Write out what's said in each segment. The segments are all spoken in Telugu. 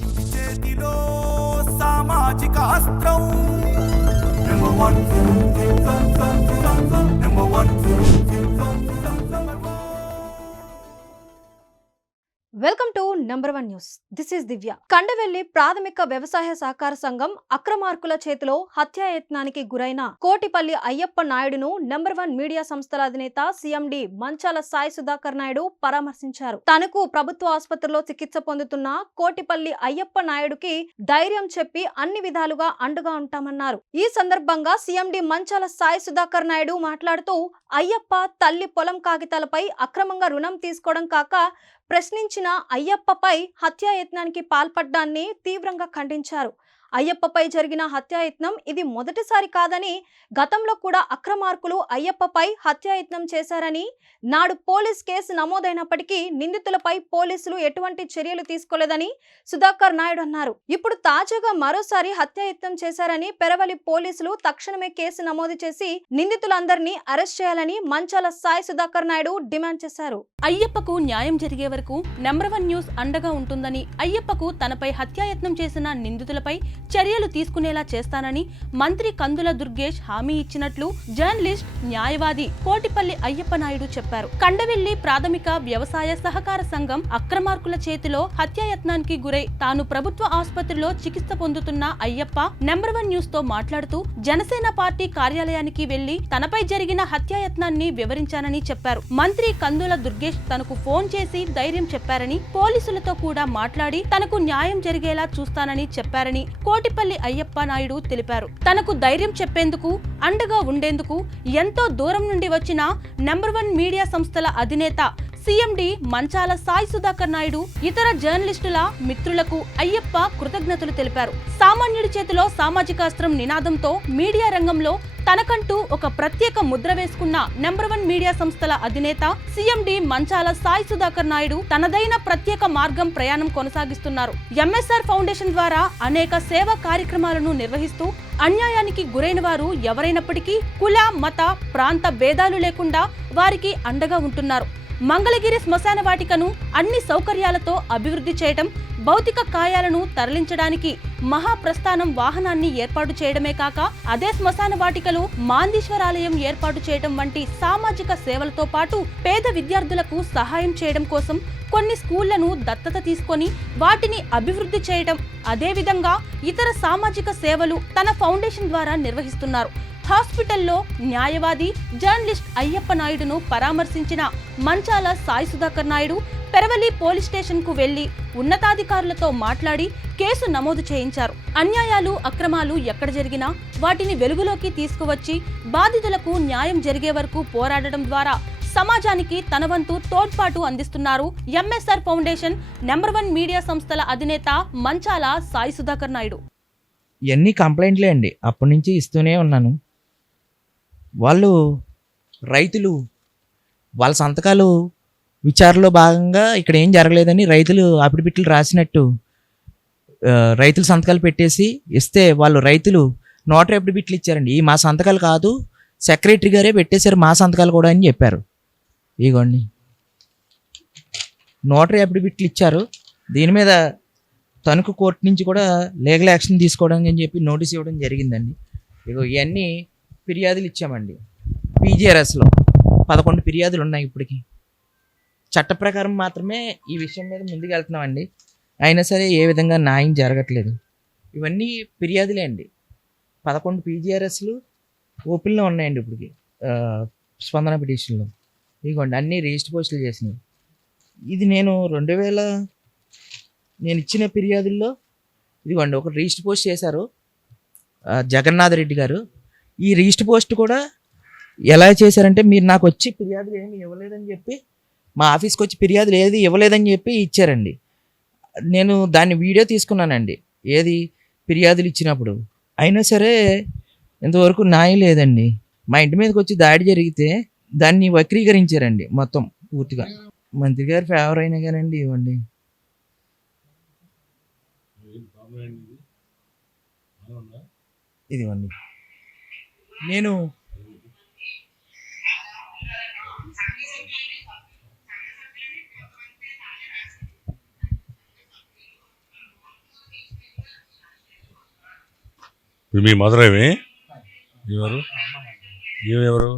మంచి చేతిలో సామాజిక అస్త్రం number one number one. Welcome to number 1 news. This is Divya. Kandavelli ప్రాథమిక వ్యవసాయ సహకార సంఘం అక్రమార్కుల చేతిలో హత్యాయత్నానికి గురైన కోటిపల్లి అయ్యప్ప నాయుడును నంబర్ 1 మీడియా సంస్థల అధినేత సిఎండి మంచాల సాయి సుధాకర్ నాయుడు పరామర్శించారు. తనకు ప్రభుత్వ ఆసుపత్రిలో చికిత్స పొందుతున్న కోటిపల్లి అయ్యప్ప నాయుడుకి ధైర్యం చెప్పి అన్ని విధాలుగా అండగా ఉంటామన్నారు. ఈ సందర్భంగా సిఎండి మంచాల సాయి సుధాకర్ నాయుడు మాట్లాడుతూ అయ్యప్ప తల్లి పొలం కాగితాలపై అక్రమంగా రుణం తీసుకోవడం కాక ప్రశ్నించిన అయ్యప్పపై హత్యాయత్నానికి పాల్పడ్డాన్ని తీవ్రంగా ఖండించారు. అయ్యప్పపై జరిగిన హత్యాయత్నం ఇది మొదటిసారి కాదని, గతంలో కూడా అక్రమార్కులు అయ్యప్పపై హత్యాయత్నం చేశారని, నాడు పోలీస్ కేసు నమోదైనప్పటికీ నిందితులపై పోలీసులు ఎటువంటి చర్యలు తీసుకోలేదని సుధాకర్ నాయుడు అన్నారు. ఇప్పుడు తాజాగా మరోసారి హత్యాయత్నం చేశారని పెరవలి పోలీసులు తక్షణమే కేసు నమోదు చేసి నిందితులందరినీ అరెస్ట్ చేయాలని మంచాల సాయి సుధాకర్ నాయుడు డిమాండ్ చేశారు. అయ్యప్పకు న్యాయం జరిగే వరకు నంబర్ 1 న్యూస్ అండగా ఉంటుందని, అయ్యప్పకు తనపై హత్యాయత్నం చేసిన నిందితులపై చర్యలు తీసుకునేలా చేస్తానని మంత్రి కందుల దుర్గేష్ హామీ ఇచ్చినట్లు జర్నలిస్ట్, న్యాయవాది కోటిపల్లి అయ్యప్ప నాయుడు చెప్పారు. కండవెల్లి ప్రాథమిక వ్యవసాయ సహకార సంఘం అక్రమార్కుల చేతిలో హత్యాయత్నానికి గురై తాను ప్రభుత్వ ఆసుపత్రిలో చికిత్స పొందుతున్న అయ్యప్ప నంబర్ 1 న్యూస్ తో మాట్లాడుతూ జనసేన పార్టీ కార్యాలయానికి వెళ్లి తనపై జరిగిన హత్యాయత్నాన్ని వివరించానని చెప్పారు. మంత్రి కందుల దుర్గేష్ తనకు ఫోన్ చేసి ధైర్యం చెప్పారని, పోలీసులతో కూడా మాట్లాడి తనకు న్యాయం జరిగేలా చూస్తానని చెప్పారని కోటిపల్లి అయ్యప్ప నాయుడు తెలిపారు. తనకు ధైర్యం చెప్పేందుకు, అండగా ఉండేందుకు ఎంతో దూరం నుండి వచ్చిన నంబర్ 1 మీడియా సంస్థల అధినేత సిఎండి మంచాల సాయి సుధాకర్ నాయుడు, ఇతర జర్నలిస్టుల మిత్రులకు అయ్యప్ప కృతజ్ఞతలు తెలిపారు. సామాన్యుడి చేతిలో సామాజిక అస్త్రం నినాదంతో మీడియా రంగంలో తనకంటూ ఒక ప్రత్యేక ముద్ర వేసుకున్న నంబర్ 1 మీడియా సంస్థల అధినేత సిఎండి మంచాల సాయి సుధాకర్ నాయుడు తనదైన ప్రత్యేక మార్గం ప్రయాణం కొనసాగిస్తున్నారు. ఎంఎస్ఆర్ ఫౌండేషన్ ద్వారా అనేక సేవా కార్యక్రమాలను నిర్వహిస్తూ అన్యాయానికి గురైన వారు ఎవరైనప్పటికీ కుల, మత, ప్రాంత భేదాలు లేకుండా వారికి అండగా ఉంటున్నారు. మంగళగిరి శ్మశాన వాటికను అన్ని సౌకర్యాలతో అభివృద్ధి చేయడం, భౌతిక కాయాలను తరలించడానికి మహాప్రస్థానం వాహనాన్ని ఏర్పాటు చేయడమే కాక అదే శ్మశాన వాటికలో మాందీశ్వరాలయం ఏర్పాటు చేయడం వంటి సామాజిక సేవలతో పాటు పేద విద్యార్థులకు సహాయం చేయడం కోసం కొన్ని స్కూళ్లను దత్తత తీసుకొని వాటిని అభివృద్ధి చేయడం, అదేవిధంగా ఇతర సామాజిక సేవలు తన ఫౌండేషన్ ద్వారా నిర్వహిస్తున్నారు. హాస్పిటల్లో న్యాయవాది, జర్నలిస్ట్ అయ్యప్ప నాయుడును పరామర్శించిన మంచాల సాయి సుధాకర్ నాయుడు పెరవలి పోలీస్ స్టేషన్ కు వెళ్లి ఉన్నతాధికారులతో మాట్లాడి కేసు నమోదు చేయించారు. అన్యాయాలు, అక్రమాలు ఎక్కడ జరిగినా వాటిని వెలుగులోకి తీసుకువచ్చి బాధితులకు న్యాయం జరిగే వరకు పోరాడడం ద్వారా సమాజానికి తన వంతు తోడ్పాటు అందిస్తున్నారు ఎంఎస్ఆర్ ఫౌండేషన్ నంబర్ 1 మీడియా సంస్థల అధినేత మంచాల సాయి సుధాకర్ నాయుడు. ఇవన్నీ కంప్లైంట్లే అండి, అప్పటి నుంచి ఇస్తూనే ఉన్నాను. వాళ్ళు రైతులు వాళ్ళ సంతకాలు విచారణలో భాగంగా ఇక్కడ ఏం జరగలేదని రైతులు అపిడిపిట్లు రాసినట్టు రైతులు సంతకాలు పెట్టేసి ఇస్తే వాళ్ళు రైతులు నోటరీ అపిడిపిట్లు ఇచ్చారండి. ఈ మా సంతకాలు కాదు, సెక్రటరీ గారే పెట్టేశారు మా సంతకాలు కూడా అని చెప్పారు. ఇగోండి నోటరీ అపిడిపిట్లు ఇచ్చారు. దీని మీద తణుకు కోర్టు నుంచి కూడా లీగల్ యాక్షన్ తీసుకోవడానికి అని చెప్పి నోటీస్ ఇవ్వడం జరిగిందండి. ఇగో ఇవన్నీ ఫిర్యాదులు ఇచ్చామండి. పీజీఆర్ఎస్లో 11 ఫిర్యాదులు ఉన్నాయి. ఇప్పటికి చట్ట ప్రకారం మాత్రమే ఈ విషయం మీద ముందుకు వెళ్తున్నామండి. అయినా సరే ఏ విధంగా న్యాయం జరగట్లేదు. ఇవన్నీ ఫిర్యాదులే అండి. 11 పీజీఆర్ఎస్లు ఓపెన్లో ఉన్నాయండి ఇప్పటికి, స్పందన పిటిషన్లో. ఇదిగోండి అన్నీ రిజిస్టర్ పోస్టులు చేసినాయి. ఇది నేను నేను ఇచ్చిన ఫిర్యాదుల్లో ఇదిగోండి ఒక రిజిస్టర్ పోస్ట్ చేశారు జగన్నాథ్ రెడ్డి గారు. ఈ రిజిస్టర్ పోస్ట్ కూడా ఎలా చేశారంటే, మీరు నాకు వచ్చి ఫిర్యాదులు ఏమి ఇవ్వలేదని చెప్పి, మా ఆఫీస్కి వచ్చి ఫిర్యాదులు ఏది ఇవ్వలేదని చెప్పి ఇచ్చారండి. నేను దాన్ని వీడియో తీసుకున్నానండి, ఏది ఫిర్యాదులు ఇచ్చినప్పుడు. అయినా సరే ఇంతవరకు న్యాయం లేదండి. మా ఇంటి మీదకి వచ్చి దాడి జరిగితే దాన్ని వక్రీకరించారండి మొత్తం పూర్తిగా. మంత్రి గారు ఫేవర్ అయినా కానండి ఇవ్వండి. ఇదివ్వండి. నేను మీ మదర్ ఏమి ఎవరు ఏమెవరు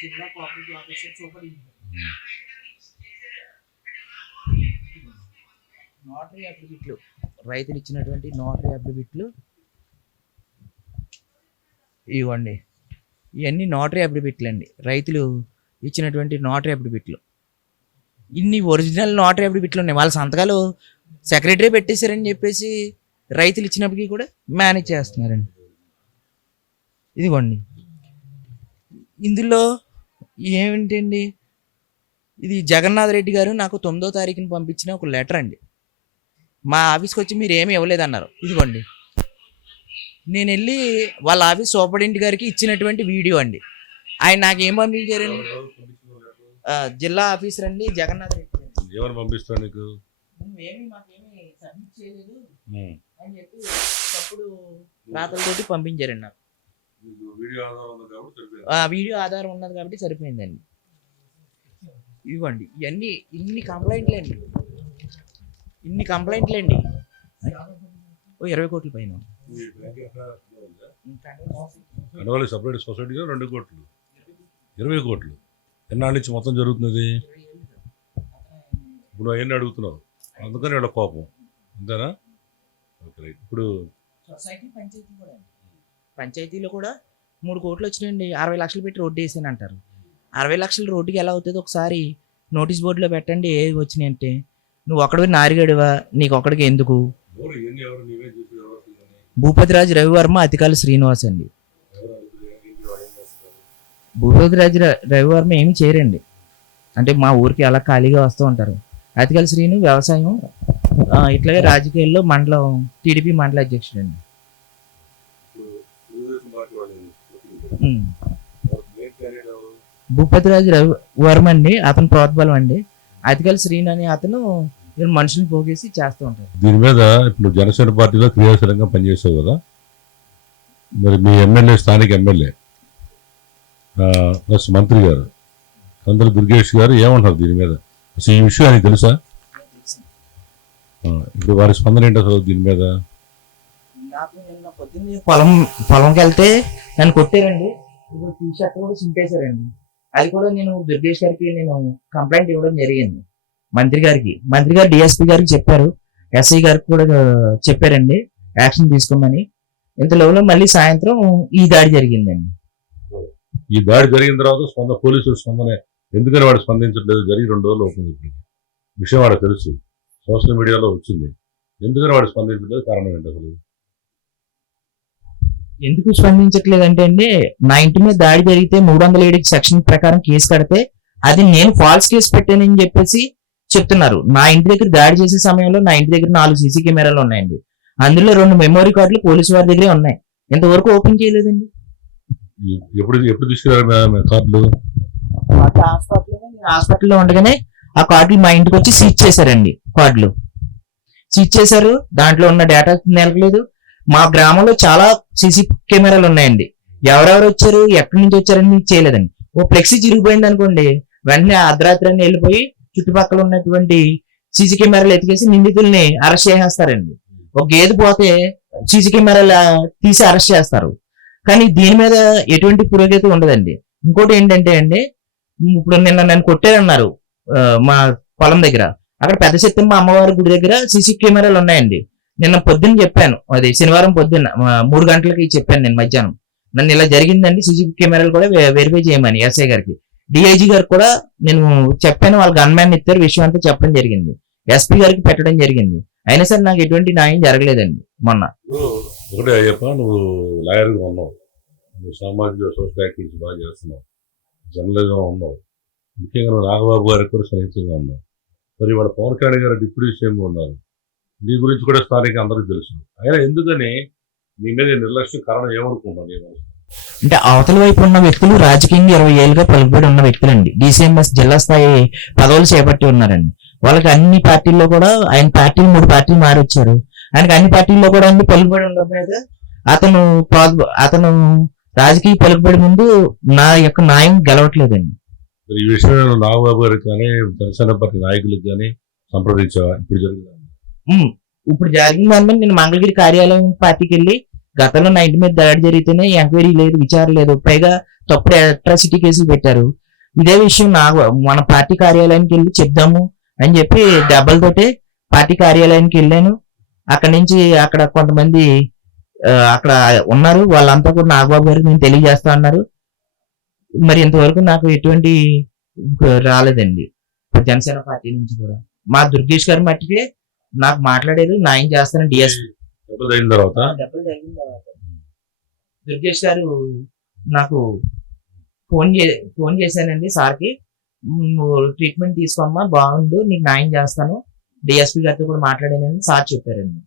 జిల్లా కోఆపరేటివ్ ఆఫీసర్ సూపర్ నోటరీ అఫిడవిట్లు, రైతులు ఇచ్చినటువంటి నోటరీ అఫిడవిట్లు ఇవ్వండి. ఇవన్నీ నోటరీ అఫిడవిట్లు అండి, రైతులు ఇచ్చినటువంటి నోటరీ అఫిడవిట్లు. ఇన్ని ఒరిజినల్ నోటరీ అఫిడవిట్లు ఉన్నాయి. వాళ్ళ సంతకాలు సెక్రటరీ పెట్టేశారని చెప్పేసి రైతులు ఇచ్చినప్పటికీ కూడా మేనేజ్ చేస్తున్నారండి. ఇదిగోండి, ఇందులో ఏమిటండి, ఇది జగన్నాథ్ రెడ్డి గారు నాకు 9వ తారీఖున పంపించిన ఒక లెటర్ అండి. మా ఆఫీస్కి వచ్చి మీరు ఏమి ఇవ్వలేదన్నారు. ఇదిగోండి, నేను వెళ్ళి వాళ్ళ ఆఫీస్ సూపరింటెండెంట్ గారికి ఇచ్చినటువంటి వీడియో అండి. ఆయన నాకు ఏం పంపించారండి, జిల్లా ఆఫీసర్ అండి జగన్నాథ్ రెడ్డి గారు. ఎవరు పంపిస్తాను నీకు? నువ్వేమి మాకేమి సబ్మిట్ చేయలేదు అని చెప్పి తప్పుడు రాతలతోటి పంపించారండి నాకు. వీడియో ఆధారం ఉంది కాబట్టి వీడియో ఆధారం ఉన్నది కాబట్టి సరిపోయిందండి. ఇవ్వండి, ఇవన్నీ ఇన్ని కంప్లైంట్లు అండి, ఓ 20 కోట్ల పైన. కనవాలి సపరేట్ సొసైటీగా 2 కోట్లు 20 కోట్లు ఎన్నాళ్ళ నుంచి మొత్తం జరుగుతున్నది. ఇప్పుడు అవన్నీ అడుగుతున్నావు, అందుకని వీళ్ళ కోపం అంతేనా? ఓకే, ఇప్పుడు సొసైటీ పంచాయతీలో కూడా 3 కోట్లు వచ్చినాయండి. 60 లక్షలు పెట్టి రోడ్డు వేసాను అంటారు. 60 లక్షలు రోడ్డుకి ఎలా అవుతుంది ఒకసారి నోటీస్ బోర్డులో పెట్టండి ఏ వచ్చినాయి అంటే. నువ్వు ఒక్కడివి నారిగాడివా, నీకు ఒక్కడికి ఎందుకు? భూపతిరాజు రవివర్మ, అతికాల శ్రీనివాస్ అండి. భూపతిరాజు రవివర్మ ఏమి చేయరండి, అంటే మా ఊరికి అలా ఖాళీగా వస్తూ ఉంటారు. అతికాల శ్రీను వ్యవసాయం, ఇట్లాగే రాజకీయాల్లో మండలం టీడీపీ మండల అధ్యక్షుడు అండి. భూపతిరాజు రవివర్మ అండి, అతను ప్రోద్బలం అండి. అతికాల శ్రీను అని అతను మనుషులు పోగేసి చేస్తూ ఉంటారు. దీని మీద ఇప్పుడు జనసేన పార్టీలో క్రియాశీలంగా పనిచేసావు కదా, మరి మీ ఎమ్మెల్యే, స్థానిక ఎమ్మెల్యే ప్లస్ మంత్రి గారు కందుల దుర్గేష్ గారు ఏమంటారు దీని మీద? అసలు ఈ విషయం ఆయనకు తెలుసా? ఇప్పుడు వారి స్పందన ఏంటి అసలు దీని మీద? నాకు నిన్న పొద్దున్నే పొలంకి వెళ్తే నన్ను కొట్టారండి. ఇప్పుడు టీ షర్ట్ కూడా చింపేశారండి. అది కూడా నేను దుర్గేష్ గారికి నేను కంప్లైంట్ ఇవ్వడం జరిగింది. మంత్రి గారు డిఎస్పీ గారికి చెప్పారు, ఎస్ఐ గారికి కూడా చెప్పారండి యాక్షన్ తీసుకోమని. ఇంతలోనే మళ్ళీ సాయంత్రం ఈ దాడి జరిగిందండి. ఈ దాడి జరిగిన తర్వాత పోలీసుల స్పందన ఎందుకని వాడు స్పందించట్లేదు? జరిగి 2 రోజులు అవుతుంది. ఇప్పుడు విషయం వాడు తెలుసు, సోషల్ మీడియాలో వచ్చింది. ఎందుకని వాడు స్పందించలేదు? కారణం ఏంటి అసలు? ఎందుకు స్పందించట్లేదంటే అండి, నా ఇంటి మీద దాడి జరిగితే 307 సెక్షన్ ప్రకారం కేసు కడితే అది నేను ఫాల్స్ కేసు పెట్టానని చెప్పేసి చెప్తున్నారు. నా ఇంటి దగ్గర దాడి చేసే సమయంలో నా ఇంటి దగ్గర 4 సీసీ కెమెరాలు ఉన్నాయండి. అందులో 2 మెమోరీ కార్డులు పోలీసు వారి దగ్గరే ఉన్నాయి. ఇంతవరకు ఓపెన్ చేయలేదండి. ఎప్పుడు తీసుకురారు కార్డులు? హాస్పిటల్లో ఉండగానే ఆ కార్డులు మా ఇంటికి వచ్చి సీజ్ చేశారండి. కార్డులు సీజ్ చేశారు, దాంట్లో ఉన్న డేటా నిలకలేదు. మా గ్రామంలో చాలా సీసీ కెమెరాలు ఉన్నాయండి. ఎవరెవరు వచ్చారు, ఎక్కడి నుంచి వచ్చారని మీకు చేయలేదండి. ఓ ఫ్లెక్సీ చిరిగిపోయింది అనుకోండి, వెంటనే అర్ధరాత్రి వెళ్ళిపోయి చుట్టుపక్కల ఉన్నటువంటి సీసీ కెమెరాలు ఎతికేసి నిందితుల్ని అరెస్ట్ చేసేస్తారండి. ఒక గేదె పోతే సీసీ కెమెరాలు తీసి అరెస్ట్ చేస్తారు. కానీ దీని మీద ఎటువంటి పురోగతి ఉండదండి. ఇంకోటి ఏంటంటే అండి, ఇప్పుడు నిన్న నన్ను కొట్టారన్నారు మా పొలం దగ్గర. అక్కడ పెద్ద సత్యమ్మ అమ్మవారి గుడి దగ్గర సీసీ కెమెరాలు ఉన్నాయండి. నిన్న పొద్దున్న చెప్పాను, అది శనివారం పొద్దున్న 3 గంటలకి చెప్పాను నేను మధ్యాహ్నం. నన్ను ఇలా జరిగిందండి, సీసీ కెమెరాలు కూడా వెరిఫై చేయమని ఎస్ఐ గారికి, డిఐజీ గారికి కూడా నేను చెప్పాను. వాళ్ళ గన్మ్యాన్ ఇస్తారు, విషయం అంతా చెప్పడం జరిగింది. ఎస్పీ గారికి పెట్టడం జరిగింది. అయినా సరే నాకు ఎటువంటి న్యాయం జరగలేదండి. మొన్న ఒకటే అయ్యప్ప, నువ్వు లాయర్గా ఉన్నావు, నువ్వు సామాజిక సోషల్ యాక్టివిటీస్ బాగా చేస్తున్నావు, జర్నలిజం ఉన్నావు, ముఖ్యంగా నువ్వు నాగబాబు గారికి కూడా సన్నిహితంగా ఉన్నావు. మరి వాళ్ళ పవన్ కళ్యాణ్ గారు డిప్యూటీ సీఎంగా ఉన్నారు. నీ గురించి కూడా స్థానిక అందరికీ తెలుసు. అయినా ఎందుకని నీ మీద నిర్లక్ష్యం కారణం ఏమనుకుంటున్నాను? అంటే అవతల వైపు ఉన్న వ్యక్తులు రాజకీయంగా 20 ఏళ్ళుగా పలుకుబడి ఉన్న వ్యక్తులండి. డిసిఎంఎస్ జిల్లా స్థాయి పదవులు చేపట్టి ఉన్నారండి. వాళ్ళకి అన్ని పార్టీల్లో కూడా, ఆయన పార్టీలు 3 పార్టీలు మారి వచ్చారు. ఆయనకి అన్ని పార్టీల్లో కూడా అన్ని పలుకుబడి ఉండకపోతే అతను రాజకీయ పలుకుబడి ముందు నా యొక్క న్యాయం గెలవట్లేదండి. ఈ విషయంలో నాగబాబు గారికి కానీ జనసేన పార్టీ నాయకులకు కానీ సంప్రదించావా? ఇప్పుడు జరిగింది దాన్ని నేను మంగళగిరి కార్యాలయం పార్టీకి వెళ్ళి గతంలో నా ఇంటి మీద దాడి జరిగితేనే ఎంక్వైరీ లేదు, విచారణ లేదు, పైగా తప్పుడు అట్రాసిటీ కేసులు పెట్టారు. ఇదే విషయం మన పార్టీ కార్యాలయానికి వెళ్ళి చెప్దాము అని చెప్పి దెబ్బలతోటే పార్టీ కార్యాలయానికి వెళ్ళాను. అక్కడి నుంచి అక్కడ కొంతమంది అక్కడ ఉన్నారు, వాళ్ళంతా కూడా నాగబాబు గారికి నేను తెలియజేస్తా అన్నారు. మరి ఇంతవరకు నాకు ఎటువంటి రాలేదండి జనసేన పార్టీ నుంచి కూడా. మా దుర్గేష్ గారి మట్టికే నాకు మాట్లాడేది, న్యాయం చేస్తాను డిఎస్పీ దెబ్బలు తగిలిన తర్వాత దెబ్బలు జరిగిన తర్వాత దుర్గేష్ గారు నాకు ఫోన్ చేశానండి సార్కి, నువ్వు ట్రీట్మెంట్ తీసుకోమ్మా బాగుండు, నీకు న్యాయం చేస్తాను, డిఎస్పీ గారితో కూడా మాట్లాడానని సార్ చెప్పారండి.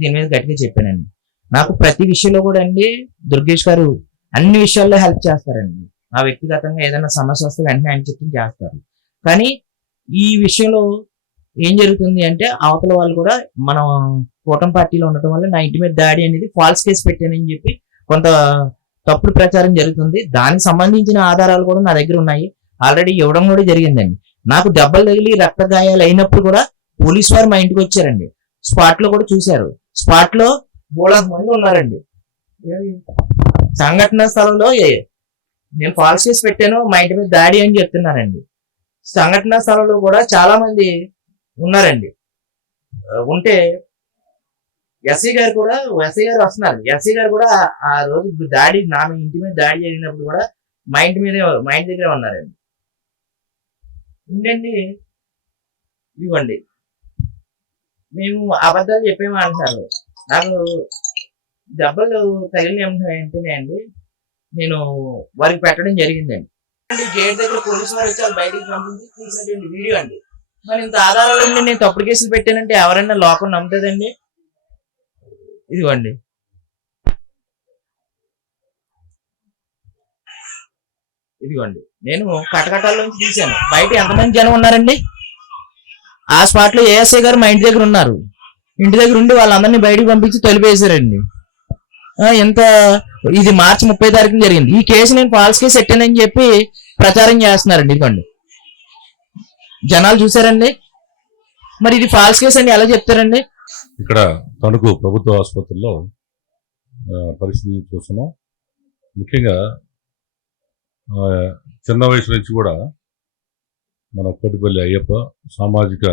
దీని మీద గట్టిగా చెప్పానండి. నాకు ప్రతి విషయంలో కూడా అండి దుర్గేష్ గారు అన్ని విషయాల్లో హెల్ప్ చేస్తారండి. నా వ్యక్తిగతంగా ఏదైనా సమస్య వస్తే వెంటనే ఆయన చెప్తే చేస్తారు. కానీ ఈ విషయంలో ఏం జరుగుతుంది అంటే అవతల వాళ్ళు కూడా మనం కూటమి పార్టీలో ఉండటం వల్ల నా ఇంటి మీద దాడి అనేది ఫాల్స్ కేసు పెట్టానని చెప్పి కొంత తప్పుడు ప్రచారం జరుగుతుంది. దానికి సంబంధించిన ఆధారాలు కూడా నా దగ్గర ఉన్నాయి, ఆల్రెడీ ఇవ్వడం కూడా జరిగిందండి. నాకు దెబ్బలు తగిలి రక్త గాయాలు అయినప్పుడు కూడా పోలీసు వారు మా ఇంటికి వచ్చారండి. స్పాట్ లో కూడా చూశారు. స్పాట్ లో 3 మంది ఉన్నారండి. సంఘటన స్థలంలో నేను ఫాల్స్ కేసు పెట్టాను, మా ఇంటి మీద దాడి అని చెప్తున్నారండి. సంఘటన స్థలంలో కూడా చాలా మంది ఉన్నారండి. ఉంటే ఎస్సీ గారు వస్తున్నారు. ఎస్సీ గారు కూడా ఆ రోజు దాడి నా ఇంటి మీద దాడి జరిగినప్పుడు కూడా మా ఇంటి దగ్గరే ఉన్నారండి. ఏంటండి ఇవ్వండి, మేము అబద్ధాలు చెప్పేమో అంటున్నారు. నాకు దెబ్బలు తగిలిన వెంటనే అండి నేను వారికి పెట్టడం జరిగిందండి. గేట్ దగ్గర పోలీసు వారు వచ్చి బయటికి పంపించి తీసినటువంటి వీడియో అండి. మరి ఇంత ఆధారాలు నేను తప్పుడు కేసులు పెట్టానంటే ఎవరైనా లోకం నమ్ముతుందండి? ఇదిగోండి, నేను కటకటాల్లోంచి తీశాను. బయట ఎంతమంది జనం ఉన్నారండి? ఆ స్పాట్ లో ఏఎస్ఐ గారు మా ఇంటి దగ్గర ఉన్నారు. ఇంటి దగ్గర ఉండి వాళ్ళందరినీ బయటకు పంపించి తొలిపేశారండి. ఇది మార్చి 30 తారీఖున జరిగింది. ఈ కేసు నేను ఫాల్స్ కేసు పెట్టానని చెప్పి ప్రచారం చేస్తున్నారండి. ఇదిగోండి, జనాలు చూసారండి. మరి ఇది ఫాల్స్ కేసు అని ఎలా చెప్తారండి? ఇక్కడ తణుకు ప్రభుత్వ ఆసుపత్రిలో పరిస్థితి చూస్తున్నాం. ముఖ్యంగా చిన్న వయసు నుంచి కూడా మన కోటిపల్లి అయ్యప్ప సామాజిక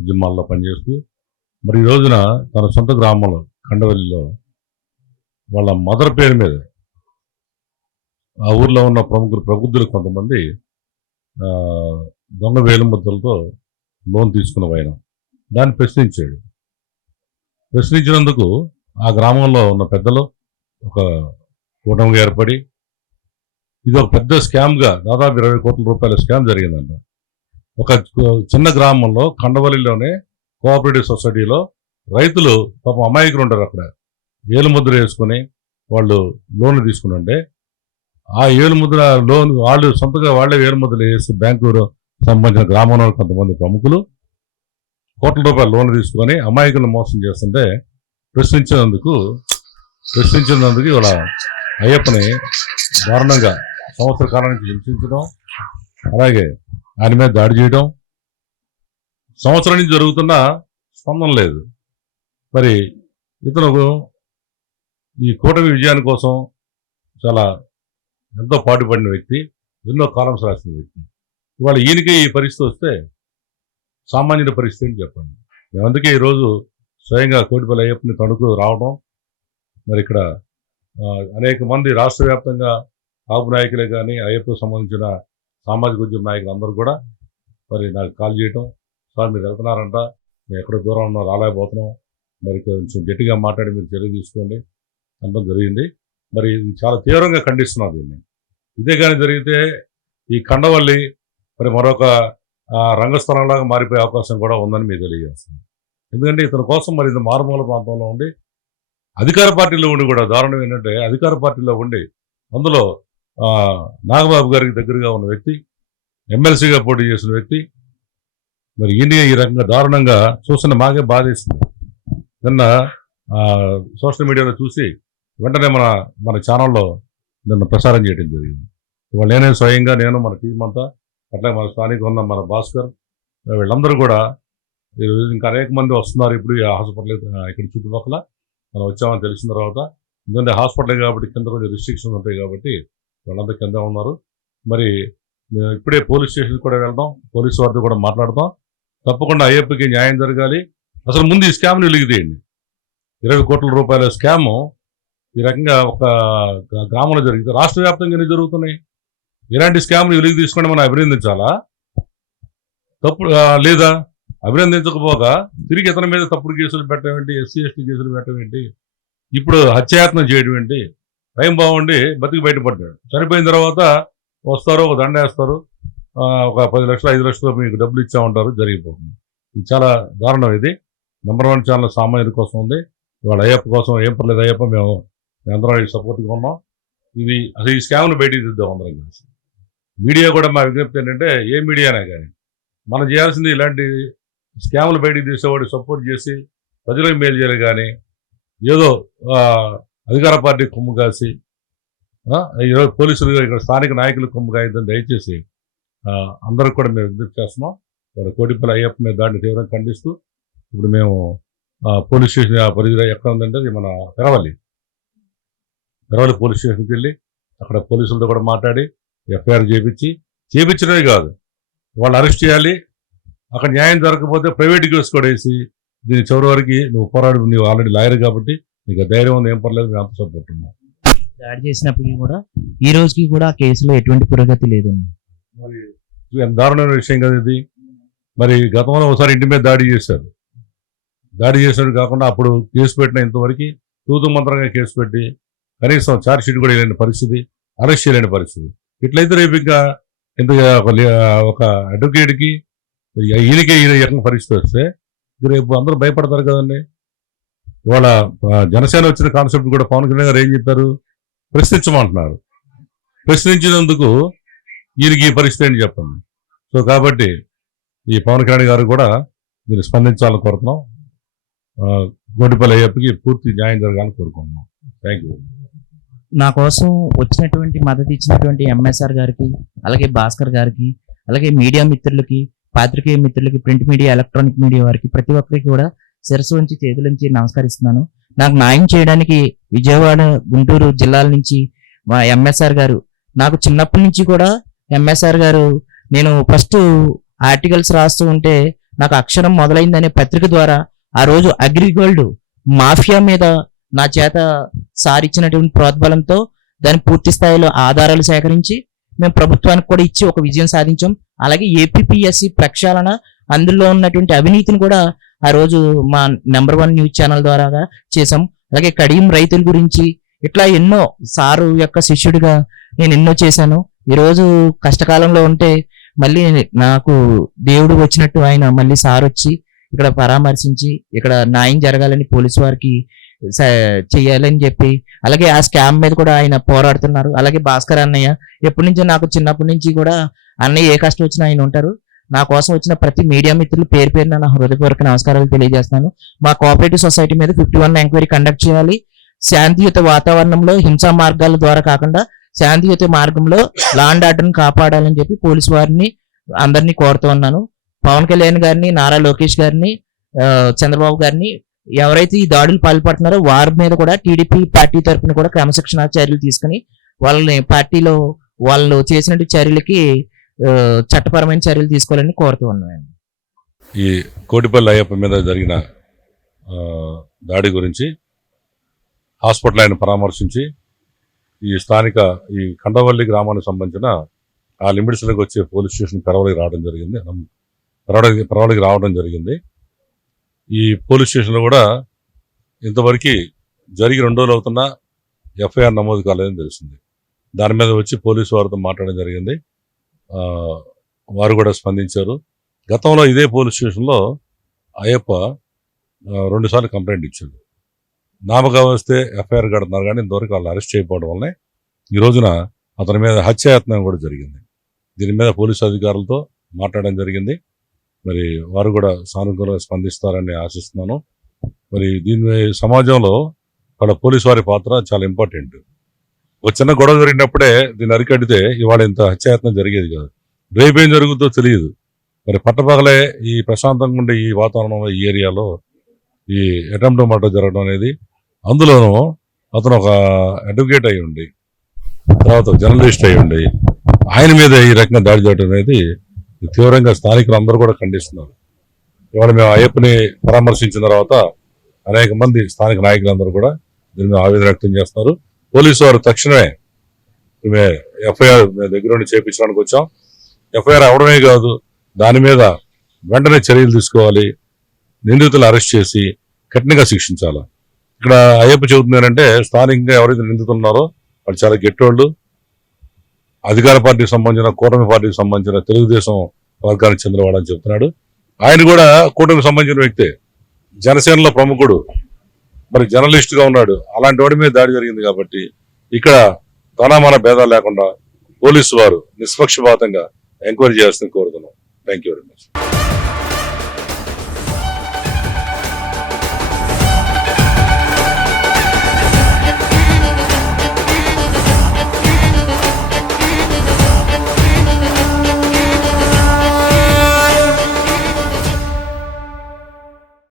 ఉద్యమాల్లో పనిచేస్తూ మరి ఈ రోజున తన సొంత గ్రామంలో కండవల్లిలో వాళ్ళ మదర్ పేరు మీద ఆ ఊర్లో ఉన్న ప్రబుద్ధులు కొంతమంది దొంగ వేలుముద్రలతో లోన్ తీసుకున్న ఆయన దాన్ని ప్రశ్నించినందుకు ఆ గ్రామంలో ఉన్న పెద్దలు ఒక కూటమిగా ఏర్పడి ఇది ఒక పెద్ద స్కామ్గా దాదాపు 20 కోట్ల రూపాయల స్కామ్ జరిగిందంట. ఒక చిన్న గ్రామంలో కండవల్లిలోనే కోఆపరేటివ్ సొసైటీలో రైతులు పాపం అమాయకులు ఉంటారు, అక్కడ ఏలుముద్ర వేసుకుని వాళ్ళు లోన్లు తీసుకుని ఆ ఏలుముద్ర లోన్ వాళ్ళు సొంతగా వాళ్ళే ఏలుముద్రలు వేసి బ్యాంకు సంబంధించిన గ్రామంలో కొంతమంది ప్రముఖులు కోట్ల రూపాయల లోన్ తీసుకొని అమాయకులను మోసం చేస్తుంటే ప్రశ్నించినందుకు ఇవాళ అయ్యప్పని దారుణంగా సంవత్సర కాలం నుంచి హింసించడం, అలాగే ఆయన మీద దాడి చేయడం, సంవత్సరం నుంచి జరుగుతున్న స్పందన లేదు. మరి ఇతను ఈ కూటమి విజయాని కోసం చాలా ఎంతో పాటుపడిన వ్యక్తి, ఎన్నో కాలమ్స్ రాసిన వ్యక్తి. ఇవాళ ఈయనకే ఈ పరిస్థితి వస్తే సామాన్యుల పరిస్థితి అని చెప్పండి. మేము అందుకే ఈరోజు స్వయంగా కోటిపల్లి అయ్యప్పని తణుకు రావడం, మరి ఇక్కడ అనేక మంది రాష్ట్ర వ్యాప్తంగా కాపు నాయకులే కానీ అయ్యప్పకు సంబంధించిన సామాజిక ఉద్యమ నాయకులు అందరూ కూడా మరి నాకు కాల్ చేయటం, సార్ మీరు వెళ్తున్నారంట, మేము ఎక్కడో దూరం ఉన్నా రాలేకపోతున్నాం, మరి కొంచెం గట్టిగా మాట్లాడి మీరు చర్య తీసుకోండి అనడం జరిగింది. మరి ఇది చాలా తీవ్రంగా ఖండిస్తున్నారు దీన్ని. ఇదే కానీ జరిగితే ఈ కండవల్లి మరి మరొక రంగస్థలంలాగా మారిపోయే అవకాశం కూడా ఉందని మీకు తెలియజేస్తుంది. ఎందుకంటే ఇతని కోసం మరి ఇది మారుమూల ప్రాంతంలో ఉండి అధికార పార్టీలో ఉండి కూడా దారుణం ఏంటంటే అధికార పార్టీలో ఉండి అందులో నాగబాబు గారికి దగ్గరగా ఉన్న వ్యక్తి, ఎమ్మెల్సీగా పోటీ చేసిన వ్యక్తి, మరి ఈయన ఈ రకంగా దారుణంగా చూస్తున్న మాకే బాధేస్తుంది. నిన్న సోషల్ మీడియాలో చూసి వెంటనే మన ఛానల్లో నిన్న ప్రసారం చేయడం జరిగింది. ఇవాళ నేనే స్వయంగా మన టీం అంతా, అట్లాగే మన స్థానిక ఉన్న మన భాస్కర్, వీళ్ళందరూ కూడా ఈరోజు ఇంకా అనేక మంది వస్తున్నారు. ఇప్పుడు ఈ హాస్పిటల్ ఇక్కడ చుట్టుపక్కల మనం వచ్చామని తెలిసిన తర్వాత ఎందుకంటే హాస్పిటల్ కాబట్టి కింద కొంచెం రిస్ట్రిక్షన్స్ ఉంటాయి కాబట్టి వాళ్ళంతా కింద ఉన్నారు. మరి మేము ఇప్పుడే పోలీస్ స్టేషన్కి కూడా వెళ్దాం, పోలీసు వారితో కూడా మాట్లాడదాం. తప్పకుండా అయ్యప్పకి న్యాయం జరగాలి. అసలు ముందు ఈ స్కామ్ని వెలిగితేయండి. 20 కోట్ల రూపాయల స్కాము ఈ రకంగా ఒక గ్రామంలో జరిగితే రాష్ట్ర వ్యాప్తంగానే జరుగుతున్నాయి. ఇలాంటి స్కామ్ని వెలిగి తీసుకొని మనం అభినందించాలా? తప్పుడు లేదా? అభినందించకపోగా తిరిగి ఇతని మీద తప్పుడు కేసులు పెట్టడం ఏంటి, ఎస్సీ ఎస్టీ కేసులు పెట్టడం ఏంటి, ఇప్పుడు హత్యాయత్నం చేయడం ఏంటి? టైం బాగుండి బతికి బయటపడ్డాడు. చనిపోయిన తర్వాత వస్తారు, ఒక దండ వేస్తారు, ఒక 10 లక్షలు 5 లక్షలు మీకు డబ్బులు ఇచ్చామంటారు, జరిగిపోతుంది. ఇది చాలా దారుణం. ఇది #1 ఛానల్ సామాన్యుల కోసం ఉంది. ఇవాళ అయ్యప్ప కోసం ఏం పర్లేదు అయ్యప్ప, మేము అందరం సపోర్ట్గా ఉన్నాం. ఇది అసలు ఈ స్కామ్ను బయటికి దిద్దాం అందరం కలిసి. మీడియా కూడా మా విజ్ఞప్తి ఏంటంటే, ఏ మీడియానే కానీ మనం చేయాల్సింది ఇలాంటి స్కామ్లు బయటికి తీసేవాడు సపోర్ట్ చేసి ప్రజలకు మేలు చేయాలి, కానీ ఏదో అధికార పార్టీ కొమ్ము కాసి ఈరోజు పోలీసులు ఇక్కడ స్థానిక నాయకులు కొమ్ము కాయద్దని దయచేసి అందరికి కూడా మేము విజ్ఞప్తి చేస్తున్నాం. ఇక్కడ కోటిపల్లి అయ్యప్ప మీద దాడిని తీవ్రంగా ఖండిస్తూ ఇప్పుడు మేము పోలీస్ స్టేషన్ పరిధిలో ఎక్కడ ఉందంటే అది మన పెరవల్లి పోలీస్ స్టేషన్కి వెళ్ళి అక్కడ పోలీసులతో కూడా మాట్లాడి ఎఫ్ఐఆర్ చేయించడమే కాదు, వాళ్ళు అరెస్ట్ చేయాలి. అక్కడ న్యాయం జరగకపోతే ప్రైవేట్ కేసు కూడా వేసి దీని చివరి వరకు నువ్వు పోరాడు, నువ్వు ఆల్రెడీ లాయర్ కాబట్టి నీకు ధైర్యం ఉంది, ఏం పర్లేదు, మేము అంత సపోర్ట్ ఉన్నాం. దాడి చేసినప్పటికీ కూడా ఈ రోజుకి కూడా ఆ కేసులో ఎటువంటి పురోగతి లేదండి. మరి ఎంత దారుణమైన విషయం కదా ఇది. మరి గతంలో ఒకసారి ఇంటి మీద దాడి చేసినట్టు కాకుండా అప్పుడు కేసు పెట్టిన ఇంతవరకు తూతు మంత్రంగా కేసు పెట్టి కనీసం ఛార్జ్ షీట్ కూడా వేయలేని పరిస్థితి, అరెస్ట్ చేయలేని పరిస్థితి. ఇట్లయితే రేపు ఇంకా ఇంత ఒక అడ్వకేట్కి ఈయనకే ఈయన రకంగా పరిస్థితి వస్తే రేపు అందరూ భయపడతారు కదండి. ఇవాళ జనసేన వచ్చిన కాన్సెప్ట్ కూడా పవన్ కళ్యాణ్ గారు ఏం చెప్పారు, ప్రశ్నించమంటున్నారు. ప్రశ్నించినందుకు ఈయనకి ఈ పరిస్థితి ఏంటి చెప్పండి. సో కాబట్టి ఈ పవన్ కళ్యాణ్ గారు కూడా దీన్ని స్పందించాలని కోరుతున్నాం. కోటిపల్లి అయ్యప్పకి పూర్తి న్యాయం జరగాలని కోరుకుంటున్నాం. Thank you. నా కోసం వచ్చినటువంటి మద్దతు ఇచ్చినటువంటి ఎంఎస్ఆర్ గారికి, అలాగే భాస్కర్ గారికి, అలాగే మీడియా మిత్రులకి, పాత్రికేయ మిత్రులకి, ప్రింట్ మీడియా, ఎలక్ట్రానిక్ మీడియా వారికి, ప్రతి ఒక్కరికి కూడా శిరస్సు ఉంచి చేతులుంచి నమస్కరిస్తున్నాను. నాకు న్యాయం చేయడానికి విజయవాడ, గుంటూరు జిల్లాల నుంచి మా ఎంఎస్ఆర్ గారు, నాకు చిన్నప్పటి నుంచి కూడా ఎంఎస్ఆర్ గారు, నేను ఫస్ట్ ఆర్టికల్స్ రాస్తూ ఉంటే నాకు అక్షరం మొదలైందనే పత్రిక ద్వారా ఆ రోజు అగ్రిగోల్డ్ మాఫియా మీద నా చేత సారిచ్చినటువంటి ప్రోద్బలంతో దాని పూర్తి స్థాయిలో ఆధారాలు సేకరించి మేము ప్రభుత్వానికి కూడా ఇచ్చి ఒక విజయం సాధించాం. అలాగే ఏపీపీఎస్సీ ప్రక్షాళన, అందులో ఉన్నటువంటి అవినీతిని కూడా ఆ రోజు మా #1 న్యూస్ ఛానల్ ద్వారా చేసాం. అలాగే కడియం రైతుల గురించి ఇట్లా ఎన్నో, సారు యొక్క శిష్యుడిగా నేను ఎన్నో చేశాను. ఈరోజు కష్టకాలంలో ఉంటే మళ్ళీ నాకు దేవుడు వచ్చినట్టు ఆయన మళ్ళీ సార్ వచ్చి ఇక్కడ పరామర్శించి ఇక్కడ న్యాయం జరగాలని పోలీసు వారికి చెయ్యాలని చెప్పి, అలాగే ఆ స్కామ్ మీద కూడా ఆయన పోరాడుతున్నారు. అలాగే భాస్కర్ అన్నయ్య ఎప్పటి నుంచో నాకు చిన్నప్పటి నుంచి కూడా అన్నయ్య ఏ కష్టం వచ్చినా ఆయన ఉంటారు. నా కోసం వచ్చిన ప్రతి మీడియా మిత్రులు పేరు పేరున నా హృదయపూర్వక నమస్కారాలు తెలియజేస్తున్నాను. మా కోఆపరేటివ్ సొసైటీ మీద 51 ఎంక్వైరీ కండక్ట్ చేయాలి. శాంతియుత వాతావరణంలో హింసా మార్గాల ద్వారా కాకుండా శాంతియుత మార్గంలో లా అండ్ ఆర్డర్ని కాపాడాలని చెప్పి పోలీసు వారిని అందరినీ కోరుతూ ఉన్నాను. పవన్ కళ్యాణ్ గారిని, నారా లోకేష్ గారిని, చంద్రబాబు గారిని, ఎవరైతే ఈ దాడులు పాల్పడుతున్నారో వారి మీద కూడా టీడీపీ పార్టీ తరఫున కూడా క్రమశిక్షణ చర్యలు తీసుకుని వాళ్ళని పార్టీలో వాళ్ళు చేసిన చర్యలకి చట్టపరమైన చర్యలు తీసుకోవాలని కోరుతూ ఉన్నాను. ఈ కోటిపల్లి అయ్యప్ప మీద జరిగిన దాడి గురించి హాస్పిటల్ ఆయన పరామర్శించి ఈ స్థానిక ఈ కండవల్లి గ్రామానికి సంబంధించిన ఆ లిమిట్స్లోకి వచ్చే పోలీస్ స్టేషన్ పెరవలికి రావడం జరిగింది. ఈ పోలీస్ స్టేషన్లో కూడా ఇంతవరకు జరిగి 2 రోజులు అవుతున్నా ఎఫ్ఐఆర్ నమోదు కాలేదని తెలిసింది. దాని మీద వచ్చి పోలీసు వారితో మాట్లాడడం జరిగింది. వారు కూడా స్పందించారు. గతంలో ఇదే పోలీస్ స్టేషన్లో అయ్యప్ప 2 సార్లు కంప్లైంట్ ఇచ్చాడు. నామగా వస్తే ఎఫ్ఐఆర్ కడుతున్నారు, కానీ ఇంతవరకు వాళ్ళు అరెస్ట్ చేయకపోవడం వల్లనే ఈ రోజున అతని మీద హత్యాయత్నం కూడా జరిగింది. దీని మీద పోలీసు అధికారులతో మాట్లాడడం జరిగింది. మరి వారు కూడా సానుకూలంగా స్పందిస్తారని ఆశిస్తున్నాను. మరి దీని సమాజంలో వాళ్ళ పోలీసు వారి పాత్ర చాలా ఇంపార్టెంట్. ఒక చిన్న గొడవ జరిగినప్పుడే దీన్ని అరికడితే ఇవాళ ఇంత హత్యాయత్నం జరిగేది కాదు. రేపేం జరుగుతుందో తెలియదు. మరి పట్టపగలే ఈ ప్రశాంతంగా ఉండే ఈ వాతావరణంలో, ఈ ఏరియాలో ఈ అటెంప్ట్ మర్డర్ జరగడం అనేది, అందులోనూ అతను ఒక అడ్వకేట్ అయి ఉండి తర్వాత జర్నలిస్ట్ అయి ఉండి ఆయన మీద ఈ రకంగా దాడి చేయడం అనేది తీవ్రంగా స్థానికులు అందరూ కూడా ఖండిస్తున్నారు. ఇవాళ మేము అయ్యప్పని పరామర్శించిన తర్వాత అనేక మంది స్థానిక నాయకులందరూ కూడా దీని మీద ఆవేదన వ్యక్తం చేస్తున్నారు. పోలీసు వారు తక్షణమే ఎఫ్ఐఆర్ దగ్గర నుండి చేయించడానికి వచ్చాం. ఎఫ్ఐఆర్ అవడమే కాదు, దాని మీద వెంటనే చర్యలు తీసుకోవాలి, నిందితులు అరెస్ట్ చేసి కఠినంగా శిక్షించాలి. ఇక్కడ అయ్యప్ప చెబుతుంది ఏంటంటే స్థానికంగా ఎవరైతే నిందితులు ఉన్నారో వాళ్ళు చాలా గెట్టోళ్ళు, అధికార పార్టీకి సంబంధించిన కూటమి పార్టీకి సంబంధించిన తెలుగుదేశం వర్గానికి చెందినవాడు అని చెప్తున్నాడు. ఆయన కూడా కూటమికి సంబంధించిన వ్యక్తే, జనసేనలో ప్రముఖుడు, మరి జర్నలిస్ట్ గా ఉన్నాడు. అలాంటి వాడి మీద దాడి జరిగింది కాబట్టి ఇక్కడ తనమాన భేదాలు లేకుండా పోలీసు వారు నిష్పక్షపాతంగా ఎంక్వైరీ చేయాల్సింది కోరుతున్నాం. Thank you very much.